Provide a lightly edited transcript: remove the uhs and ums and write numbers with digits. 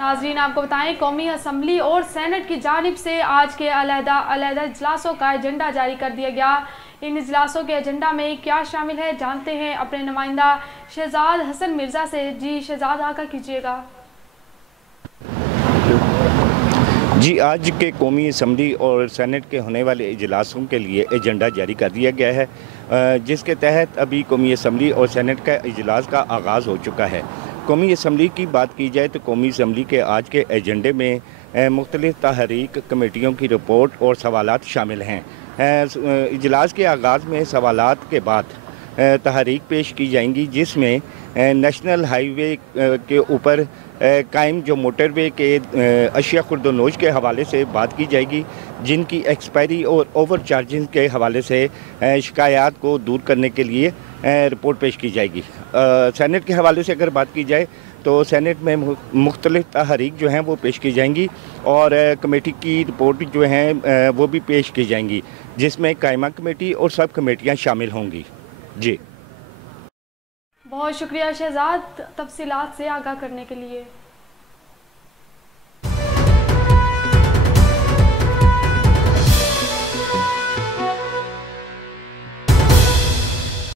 नाजरीन, आपको बताएं, कौमी असम्बली और सेनेट की जानिब से आज के अलहदा इजलासों का एजेंडा जारी कर दिया गया। इन इजलासों के एजेंडा में क्या शामिल है, जानते हैं अपने नुमाइंदा शहजाद हसन मिर्ज़ा से। जी शहजाद, आगा कीजिएगा। जी, आज के कौमी असम्बली और सेनेट के होने वाले इजलासों के लिए एजेंडा जारी कर दिया गया है, जिसके तहत अभी कौमी असम्बली और सेनेट का इजलास का आगाज़ हो चुका है। कौमी असम्बली की बात की जाए तो कौमी असम्बली के आज के एजेंडे में मुख्तलिफ तहरीक कमेटियों की रिपोर्ट और सवालात शामिल हैं। इजलास के आगाज़ में सवालात के बाद तहरीक पेश की जाएंगी, जिसमें नेशनल हाईवे के ऊपर कायम जो मोटरवे के अशिया खुर्दोनोश के हवाले से बात की जाएगी, जिनकी एक्सपायरी और ओवर चार्जिंग के हवाले से शिकायत को दूर करने के लिए रिपोर्ट पेश की जाएगी। सेनेट के हवाले से अगर बात की जाए तो सेनेट में मुख्तलिफ तहरीक जो हैं वो पेश की जाएंगी और कमेटी की रिपोर्ट जो हैं वो भी पेश की जाएंगी, जिसमें कायमा कमेटी और सब कमेटियाँ शामिल होंगी। जी, बहुत शुक्रिया शहजाद, तफसीलात से आगाह करने के लिए।